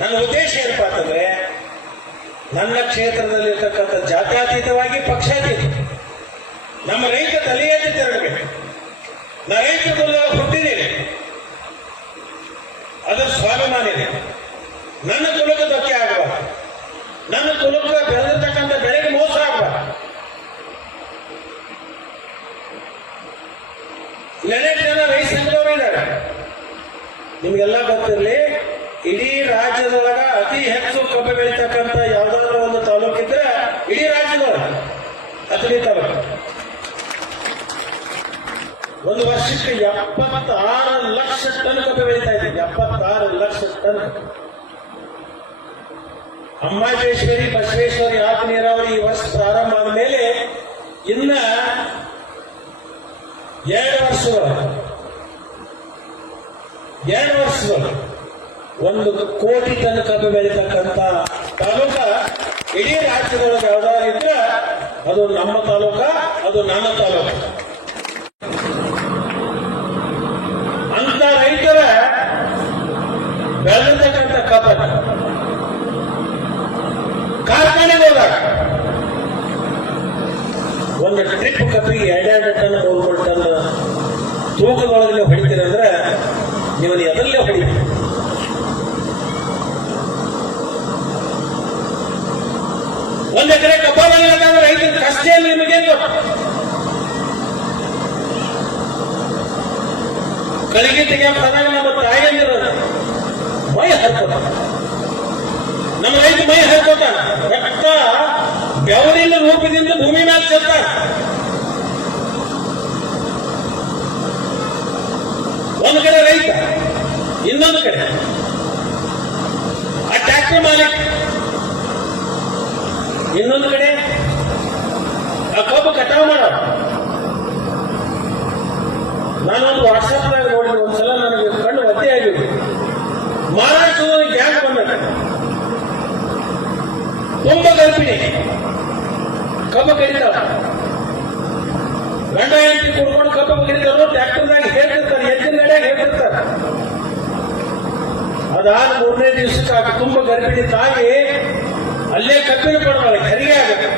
ನನ್ನ ಉದ್ದೇಶ ಏನಪ್ಪಾ ಅಂತಂದ್ರೆ, ನನ್ನ ಕ್ಷೇತ್ರದಲ್ಲಿರ್ತಕ್ಕಂಥ ಜಾತ್ಯತೀತವಾಗಿ ಪಕ್ಷಾತೀತ ನಮ್ಮ ರೈತ ತಲೆ ಎತ್ತಿ ತಿರುಗಬೇಕು. ನಾ ರೈತ ಕುಲದಲ್ಲಿ ಹುಟ್ಟಿದ್ದೀನಿ, ಅದರ ಸ್ವಾಭಿಮಾನ ಇದೆ. ನನ್ನ ಕುಲಕ್ಕೆ ಧಕ್ಕೆ ಆಗಬಾರ್ದು, ನನ್ನ ಕುಲಕ್ಕೆ ಬೆಳೆದಿರ್ತಕ್ಕಂಥ ಬೆಳೆಗೆ ಮೋಸ ಆಗಬಾರ್ದು. ನೆನೆಟ್ ಜನ ರೈತ ಸಂಘದವರು ಇದ್ದಾರೆ, ನಿಮ್ಗೆಲ್ಲ ಗೊತ್ತಿರಲಿ. ಇಡೀ ರಾಜ್ಯದೊಳಗ ಅತಿ ಹೆಚ್ಚು ಕಬ್ಬು ಬೆಳೀತಕ್ಕಂಥ ಯಾವ್ದಾದ್ರು ಒಂದು ತಾಲೂಕಿದ್ರೆ ಇಡೀ ರಾಜ್ಯದೊಳಗ ಅಥಣಿ ತಾಲೂಕು. ಒಂದು ವರ್ಷಕ್ಕೆ 76 ಲಕ್ಷ ಟನ್ ಕಬ್ಬು ಬೆಳೀತಾ ಇದೆ. 76 ಲಕ್ಷ ಟನ್. ಅಂಬಾಜೇಶ್ವರಿ, ಬಸವೇಶ್ವರಿ, ಆತ ನೀರಾವರಿ ಈ ವರ್ಷ ಪ್ರಾರಂಭ ಆದ ಮೇಲೆ ಇನ್ನ 2 ವರ್ಷಗಳು 1 ಕೋಟಿ ಟನ್ ಕಬ್ಬು ಬೆಳೀತಕ್ಕಂಥ ತಾಲೂಕ ಇಡೀ ರಾಜ್ಯದೊಳಗೆ ಯಾವ್ದಾದ್ರು ಇದ್ರೆ ಅದು ನಮ್ಮ ತಾಲೂಕ, ಅದು ನನ್ನ ತಾಲೂಕ. ಅಂತ ರೈತರ ಬೆಳೆದಿರ್ತಕ್ಕಂಥ ಕಬ್ಬ ಕಾರ್ಖಾನೆಗೆ ಹೋದಾಗ ಒಂದು ಟ್ರಿಪ್ ಕಬ್ಬಿಗೆ 2 ಟನ್ 3 ಟನ್ ತೂಕದೊಳಗೆ ಹೊಡಿತೀರಂದ್ರೆ ನೀವು ಅದರಲ್ಲೇ ಹೊಡಿತೀರಿ. ಒಂದು ಎಕರೆ ಕಬ್ಬ ಬೆಳೆಯಬೇಕಾದ್ರೆ ರೈತರ ಕಷ್ಟ ಇಲ್ಲ ನಿಮಗೇನು? ಕಳಿಗೆ ತೆಗೆಯಬೇಕಾದಾಗ ನಮ್ಮ ತಾಯಿಯಲ್ಲಿರೋದು ಮೈ ಹರ್ಕೋತ, ನಮ್ಮ ರೈತ ಮೈ ಹರ್ಕೋತ, ರಕ್ತ ಬೆವರಿನ ರೂಪದಿಂದ ಭೂಮಿ ಮೇಲೆ ಚೆಲ್ತಾನೆ. ಒಂದು ಕಡೆ ರೈತ, ಇನ್ನೊಂದು ಕಡೆ ಆ ಟ್ರ್ಯಾಕ್ಟರ್ ಮಾಲೀಕ, ಇನ್ನೊಂದು ಕಡೆ ಆ ಕಬ್ಬು ಕಟಾವು ಮಾಡೋರು. ನಾನೊಂದು ವಾಟ್ಸಾಪ್ನಾಗ ನೋಡಿದ ಒಂದ್ಸಲ ನನಗೆ ಕಣ್ಣು ಒತ್ತೆ ಆಗಿದೆ. ಮಹಾರಾಷ್ಟ್ರದಲ್ಲಿ ಗ್ಯಾಂಗ್ ಬಂದ ತುಂಬ ಗರ್ಭಿಣಿ ಕಬ್ಬು ಕಡಿತಾರ, ಗಂಡ ಹೆಂಡತಿ ಕುಡ್ಕೊಂಡು ಕಬ್ಬು ಕಡಿತಾರೋ ಟ್ರ್ಯಾಕ್ಟರ್ನಾಗ ಹೇಳ್ತಿರ್ತಾರೆ, ಎತ್ತಿನ ಗಾಡಿಯಾಗ ಹೇಳ್ತಿರ್ತಾರೆ. ಅದಾದ 3ನೇ ದಿವಸಕ್ಕೆ ತುಂಬ ಗರ್ಭಿಣಿ ತಾಯಿ ಅಲ್ಲೇ ಕಬ್ಬಿನ ಪಡಬಾರ ಹೆರಿಗೆ ಆಗುತ್ತೆ.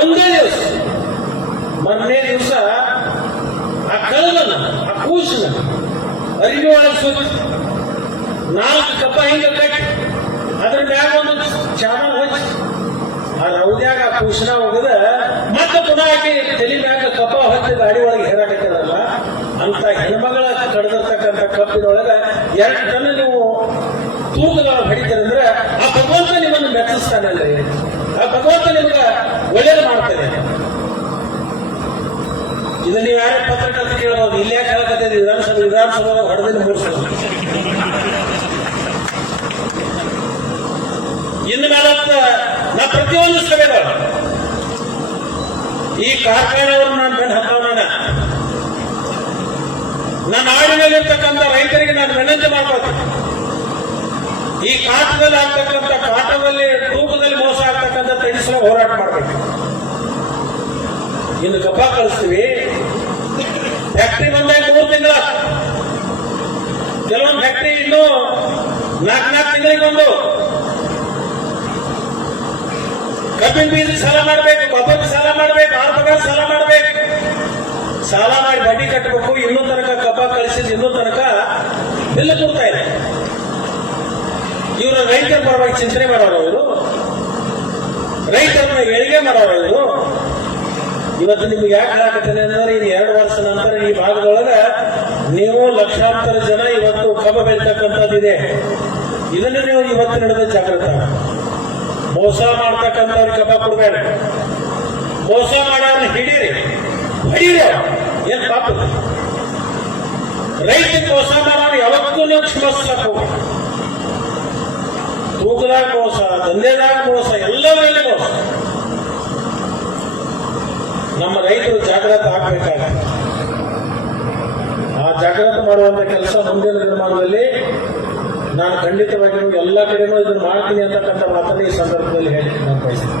ಒಂದೇ ದಿವಸ, ಮೊನ್ನೆ ದಿವಸ ಆ ಕಲ್ಲನ್ನು, ಆ ಕೂಸನ್ನ ಅರಿವಿ ಒಳಗೆ ಸುತ್ತಿ 4 ಕಬ್ಬ ಹಿಂಗ ಕಟ್ಟಿ ಅದ್ರ ಮ್ಯಾಗ ಒಂದು ಚಾಮಲ್ ಹಚ್ಚಿ ಆ ರೌದ್ಯಾಗ ಆ ಕೂಸನ ಹೋಗದ ಮತ್ತೆ ಪುನಃ ಹಾಕಿ ತಲೆ ಮ್ಯಾಗ ಕಬ್ಬ ಹಚ್ಚಿ ಗಾಡಿ ಒಳಗೆ ಹೇರಾಕತ್ತದಲ್ಲ ಅಂತ ಹೆಣ್ಮಗಳ ಕಡ್ದಿರ್ತಕ್ಕಂಥ ಕಬ್ಬಿನೊಳಗ 2 ಟನ್ ನೀವು ತೂಕದೊಳಗೆ ಹೊಡಿತೀರಂದ್ರೆ ಆ ಭಗವಂತ ನಿಮ್ಮನ್ನು ಮೆಚ್ಚಿಸ್ತಾನಲ್ಲ. ಆ ಭಗವಂತ ನಿಮ್ಗೆ ಒಳ್ಳೇದು ಮಾಡ್ತಾನೆ. ಇದು ನೀವು ಯಾರೇ ಪತ್ರಕರ್ತ ಕೇಳಬಹುದು, ಇಲ್ಲೇ ಕೇಳಕತ್ತಿದ್ದ ವಿಧಾನಸಭೆದಾಗ ಹೊಡೆದಿನ ಮೂಡಿಸೋದು. ಇನ್ನು ಮೇಲೆ ನಾ ಪ್ರತಿಯೊಂದು ಸಭೆಗಳು ಈ ಕಾರ್ಖಾನೆಯವರು ನಾನು ಬೆನ್ನು ಹತ್ತವನ, ನನ್ನ ನಾಡಿನಲ್ಲಿರ್ತಕ್ಕಂಥ ರೈತರಿಗೆ ನಾನು ವಿನಂತಿ ಮಾಡ್ಕೊಳ್ತೀನಿ. ಈ ಕಾಟದಲ್ಲಿ ಆಗ್ತಕ್ಕಂಥ ಕಾಟದಲ್ಲಿ ತೂಕದಲ್ಲಿ ಮೋಸ ಆಗ್ತಕ್ಕಂಥ ತಡಿಸಲು ಹೋರಾಟ ಮಾಡಬೇಕು. ಇನ್ನು ಕಬ್ಬ ಕಳಿಸ್ತೀವಿ, ಫ್ಯಾಕ್ಟ್ರಿ ಬಂದಾಗ 3 ತಿಂಗಳ, ಕೆಲವೊಂದು ಫ್ಯಾಕ್ಟ್ರಿ ಇನ್ನು 4 ತಿಂಗಳಿಗೊಂದು ಕಬ್ಬಿನ ಬೀಜಕ್ಕೆ ಸಾಲ ಮಾಡಬೇಕು, ಕಬ್ಬಕ್ಕೆ ಸಾಲ ಮಾಡಬೇಕು, 6 ಪಗಾರ ಸಾಲ ಮಾಡಬೇಕು. ಸಾಲ ಮಾಡಿ ಬಡ್ಡಿ ಕಟ್ಟಬೇಕು. ಇನ್ನೂ ತನಕ ಕಬ್ಬ ಕಳಿಸಿದ ಇನ್ನೂ ತನಕ ಬಿಲ್ ಕೊಡ್ತಾ ಇದೆ. ಇವರು ರೈತರ ಪರವಾಗಿ ಚಿಂತನೆ ಮಾಡೋರು, ಅವರು ರೈತರನ್ನ ಏಳಿಗೆ ಮಾಡೋರು. ಇವರು ಇವತ್ತು ನಿಮ್ಗೆ ಯಾಕೆ ಹೇಳಕತ್ತೇನೆ ಅಂದ್ರೆ, ಇನ್ನು 2 ವರ್ಷ ನಂತರ ಈ ಭಾಗದೊಳಗ ನೀವು ಲಕ್ಷಾಂತರ ಜನ ಇವತ್ತು ಕಬ್ಬು ಬೆಳೀತಕ್ಕಂಥದ್ದಿದೆ. ಇದನ್ನು ನೀವು ಇವತ್ತು ನಡೆದ ಜಾಗೃತ. ಮೋಸ ಮಾಡ್ತಕ್ಕಂಥವ್ರಿಗೆ ಕಬ್ಬ ಕೊಡಬೇಡ, ಮೋಸ ಮಾಡೋರನ್ನ ಹಿಡೀರಿ, ಹೊಡೀರಿ. ಏನ್ ಪಾಪ ರೈತ ಮೋಸ ಮಾಡೋರು ಯಾವತ್ತೂ ನೀವು ಕ್ಷಮಿಸ್ಲಕ್ ಹೋಗಿ. ತೂಕದಾಗ ಮೋಸ, ದಂಧೆದಾಗ ಮೋಸ, ಎಲ್ಲರಲ್ಲಿ ಮೋಸ. ನಮ್ಮ ರೈತರು ಜಾಗೃತ ಆಗ್ಬೇಕಾಗುತ್ತೆ. ಆ ಜಾಗೃತ ಮಾಡುವಂತ ಕೆಲಸ ಮುಂದಿನ ದಿನಮಾನದಲ್ಲಿ ನಾನು ಖಂಡಿತವಾಗಿಯೂ ಎಲ್ಲ ಕಡೆನೂ ಇದನ್ನು ಮಾಡ್ತೀನಿ ಅಂತಕ್ಕಂಥ ಮಾತನ್ನು ಈ ಸಂದರ್ಭದಲ್ಲಿ ಹೇಳಿ ನಾನು ಬಯಸ್ತೀನಿ.